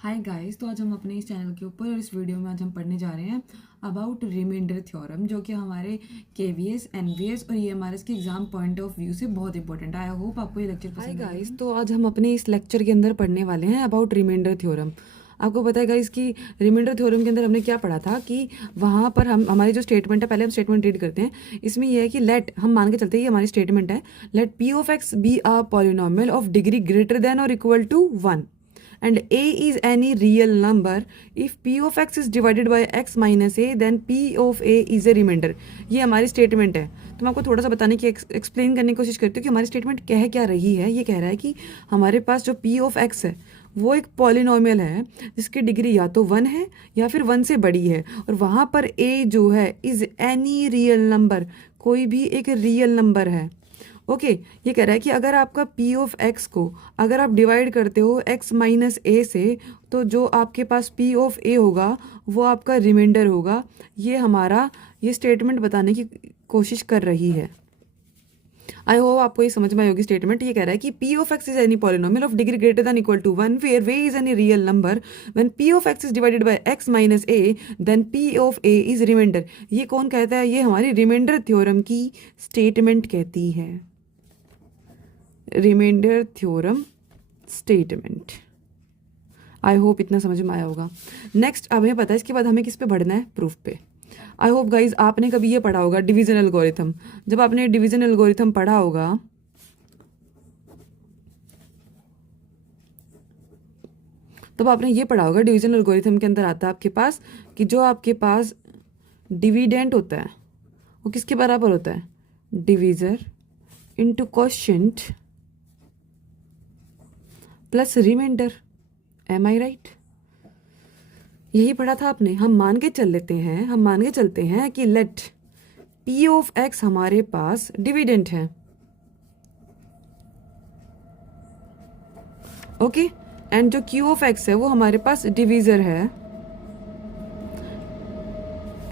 Hi guys, तो आज हम अपने इस चैनल के ऊपर और इस वीडियो में आज हम पढ़ने जा रहे हैं अबाउट रिमाइंडर थ्योरम, जो कि हमारे केवीएस, एनवीएस और ईएमआरएस के एग्जाम पॉइंट ऑफ व्यू से बहुत इंपॉर्टेंट है। आई होप आपको ये लेक्चर पसंद आएगा। हाय गाइस, तो आज हम अपने इस लेक्चर के अंदर पढ़ने वाले हैं अबाउट रिमाइंडर थ्योरम। आपको पता है गाइस कि रिमाइंडर थ्योरम के अंदर हमने क्या पढ़ा था कि वहाँ पर हम हमारी जो स्टेटमेंट है, पहले हम स्टेटमेंट रीड करते हैं। इसमें यह है कि लेट, हम मान के चलते हैं ये हमारी स्टेटमेंट है, let P of X be a polynomial of degree greater than और equal to 1 and a is any real number. If p of x is divided by x minus a, then p of a is a remainder. ये हमारी statement है। तो मैं आपको थोड़ा सा बताने की एक्सप्लेन करने की कोशिश करती हूँ कि हमारी स्टेटमेंट कह क्या रही है। ये कह रहा है कि हमारे पास जो p of x है वो एक पॉलिनोमियल है जिसकी डिग्री या तो 1 है या फिर 1 से बड़ी है, और वहाँ पर a जो है इज एनी रियल नंबर, कोई भी एक रियल नंबर है। ओके ये कह रहा है कि अगर आपका p ऑफ x को अगर आप डिवाइड करते हो x माइनस ए से, तो जो आपके पास p ऑफ a होगा वो आपका रिमाइंडर होगा। ये हमारा ये स्टेटमेंट बताने की कोशिश कर रही है। आई होप आपको ये समझ में आई होगी स्टेटमेंट। ये कह रहा है कि p of x is any polynomial of degree greater than equal to 1 where way is any real number, when p of x is divided by x minus a, then p of a is remainder. ये कौन कहता है? ये हमारी remainder theorem की statement कहती है। Remainder theorem statement. I hope इतना समझ में आया होगा। नेक्स्ट अब हमें पता है इसके बाद हमें किस पे बढ़ना है? प्रूफ पे। आई होप गाइज आपने कभी ये पढ़ा होगा डिवीजन एल्गोरिथम। जब आपने डिवीजन एल्गोरिथम पढ़ा होगा तब आपने ये पढ़ा होगा, डिवीजन एल्गोरिथम के अंदर आता है आपके पास कि जो आपके पास डिविडेंट होता है वो किसके बराबर होता है? Divisor into quotient plus remainder. Am I right? यही पढ़ा था आपने। हम मान के चलते हैं कि लेट p ऑफ x हमारे पास डिविडेंट है। ओके एंड जो q ऑफ x है वो हमारे पास डिवीजर है।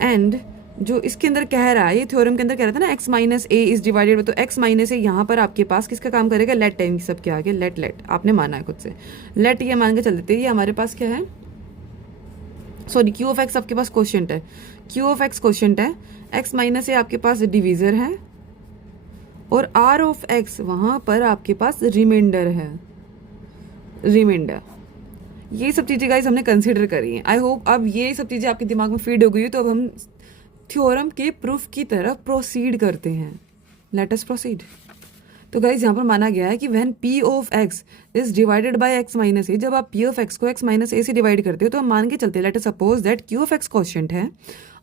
एंड जो इसके अंदर कह रहा है, ये थ्योरम के अंदर कह रहा था ना x minus A is divided, तो x माइनस ए यहाँ पर आपके पास किसका काम करेगा? लेट टाइम सबके आगे लेट आपने माना है खुद से। लेट ये मान के चल देते हैं, ये हमारे पास क्या है? सॉरी, q ऑफ x आपके पास क्वोशिएंट है। q ऑफ x क्वोशिएंट है, x माइनस ए आपके पास डिवीजर है, और r ऑफ x वहाँ पर आपके पास रिमाइंडर है। रिमाइंडर, ये सब चीज़ें गाइस हमने कंसिडर करी हैं। आई होप अब ये सब चीज़ें आपके दिमाग में फीड हो गई है। तो अब हम थ्योरम के प्रूफ की तरफ प्रोसीड करते हैं। Let us proceed. तो गाइज यहाँ पर माना गया है कि when p of x is divided by x minus a, जब आप p ऑफ x को x माइनस ए से डिवाइड करते हो तो हम मान के चलते हैं, let us suppose that q of x quotient है,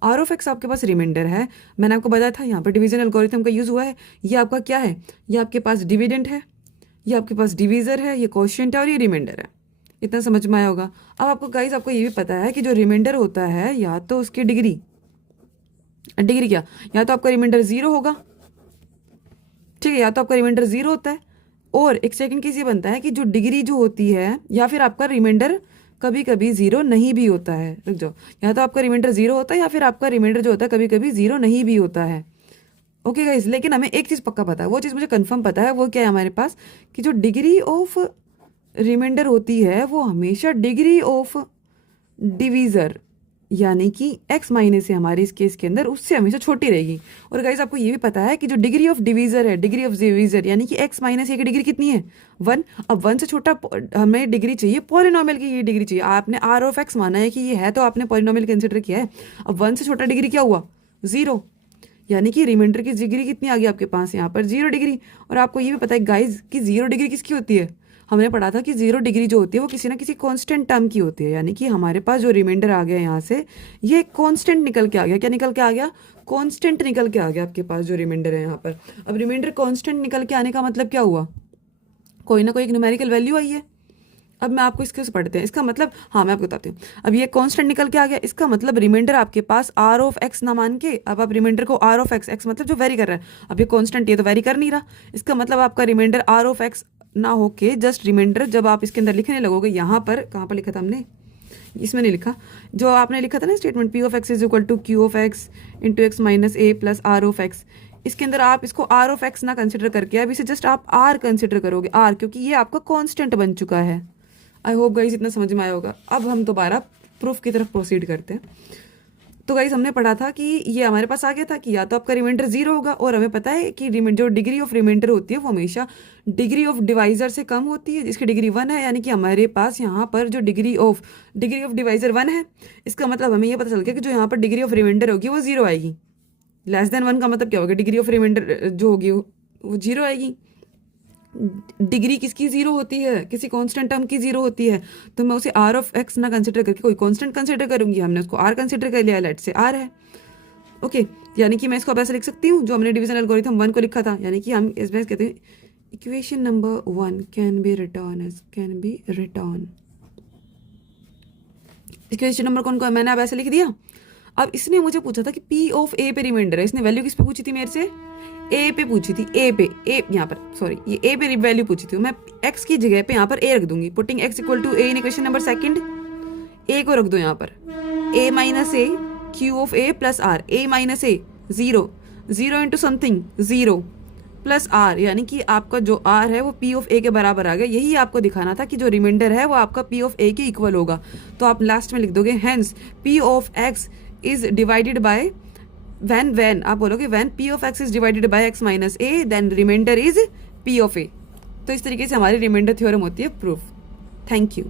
r ऑफ x आपके पास रिमाइंडर है। मैंने आपको बताया था यहाँ पर डिवीजन एल्गोरिथम का यूज हुआ है। ये आपका क्या है? ये आपके पास डिविडेंट है, ये आपके पास डिवीजर है, ये क्वोशिएंट है और ये रिमाइंडर है। इतना समझ में आया होगा। अब आपको गाइज आपको ये भी पता है कि जो रिमाइंडर होता है या तो उसकी डिग्री क्या, या तो आपका रिमाइंडर 0 होगा, ठीक है, या तो आपका रिमाइंडर 0 होता है, और एक सेकंड केस ये बनता है कि जो डिग्री जो होती है, या फिर आपका रिमाइंडर कभी कभी 0 नहीं भी होता है। रुक जाओ, या तो आपका रिमाइंडर 0 होता है या फिर आपका रिमाइंडर जो होता है कभी कभी 0 नहीं भी होता है। ओके गाइस, लेकिन हमें एक चीज़ पक्का पता है, वो चीज़ मुझे कंफर्म पता है, वो क्या है हमारे पास, कि जो डिग्री ऑफ रिमाइंडर होती है वो हमेशा डिग्री ऑफ डिवीजर यानी कि x माइनस से हमारी इस केस के अंदर उससे हमेशा छोटी रहेगी। और गाइज आपको ये भी पता है कि जो डिग्री ऑफ डिवीजर है, डिग्री ऑफ डिवीजर यानी कि x माइनस ए की डिग्री कितनी है? 1। अब 1 से छोटा हमें डिग्री चाहिए पॉलिनोमियल की, ये डिग्री चाहिए। आपने r ऑफ x माना है कि ये है, तो आपने पॉलिनोमियल कंसिडर किया है। अब 1 से छोटा डिग्री क्या हुआ? 0, यानी कि रिमाइंडर की डिग्री कितनी आ गई आपके पास? यहाँ पर 0 डिग्री। और आपको ये भी पता है गाइज कि 0 डिग्री किसकी होती है? हमने पढ़ा था कि 0 डिग्री जो होती है वो किसी ना किसी कांस्टेंट टर्म की होती है, यानी कि हमारे पास जो रिमाइंडर आ गया यहाँ से, ये कांस्टेंट निकल के आ गया। क्या निकल के आ गया? कांस्टेंट निकल के आ गया आपके पास जो रिमाइंडर है यहाँ पर। अब रिमाइंडर कांस्टेंट निकल के आने का मतलब क्या हुआ? कोई ना कोई एक न्यूमेरिकल वैल्यू आई है। अब मैं आपको इसके से पढ़ते हैं, इसका मतलब, हाँ मैं आपको बताती हूँ। अब ये कांस्टेंट निकल के आ गया, इसका मतलब रिमाइंडर आपके पास r ऑफ x ना मान के, अब आप रिमाइंडर को r ऑफ x मतलब जो वेरी कर रहा है, अब ये कांस्टेंट, ये तो वेरी कर नहीं रहा, इसका मतलब आपका रिमाइंडर r ऑफ x ना होके जस्ट रिमाइंडर, जब आप इसके अंदर लिखने लगोगे, यहाँ पर कहाँ पर लिखा था हमने? इसमें नहीं लिखा, जो आपने लिखा था ना statement, p of x is equal to q of x into x minus a plus r of x, इसके अंदर आप इसको r ऑफ x ना कंसिडर करके अब इसे जस्ट आप r कंसिडर करोगे, r, क्योंकि ये आपका कांस्टेंट बन चुका है। आई होप गाइस इतना समझ में आया होगा। अब हम दोबारा प्रूफ की तरफ प्रोसीड करते हैं। तो गाइस हमने पढ़ा था कि ये हमारे पास आ गया था कि या तो आपका रिमाइंडर 0 होगा, और हमें पता है कि जो डिग्री ऑफ रिमाइंडर होती है वो हमेशा डिग्री ऑफ डिवाइजर से कम होती है, जिसकी डिग्री 1 है। यानी कि हमारे पास यहाँ पर जो डिग्री ऑफ डिवाइजर 1 है, इसका मतलब हमें ये पता चल गया कि जो यहाँ पर डिग्री ऑफ रिमाइंडर होगी वो 0 आएगी। लेस देन 1 का मतलब क्या होगा, डिग्री ऑफ रिमाइंडर जो होगी वो 0 आएगी। डिग्री किसकी 0 होती है, किसी कांस्टेंट टर्म की 0 होती है, तो मैं उसे आर ऑफ एक्स ना कंसिडर करके कोई कांस्टेंट कंसिडर करूंगी। हमने उसको आर कंसिडर कर लिया, लेट से आर है। ओके, यानी कि मैं इसको अब ऐसे लिख सकती हूँ जो हमने डिवीजन एल्गोरिथम 1 को लिखा था। यानी कि हम इसमें कहते हैं equation number 1 can be return equation number कौन मैंने अब ऐसे लिख दिया। अब इसने मुझे पूछा था कि पी ऑफ ए पे रिमाइंडर है, इसने वैल्यू किस पे पूछी थी मेरे से, ए पे पूछी थी। ए यहाँ पर सॉरी ये ए पे वैल्यू पूछी थी। मैं एक्स की जगह पे यहाँ पर ए रख दूंगी, putting x equal to a in equation number second. A को रख दो यहाँ पर a minus a q of a plus r, a minus a 0 into something 0 plus r, यानी कि आपका जो आर है वो पी ऑफ ए के बराबर आ गया। यही आपको दिखाना था कि जो रिमाइंडर है वो आपका पी ऑफ ए के इक्वल होगा। तो आप लास्ट में लिख दोगे hence P of x is divided bye when आप बोलोगे when p of x is divided by x minus a then remainder is p of a। तो इस तरीके से हमारी रिमाइंडर थ्योरम होती है प्रूफ। Thank you.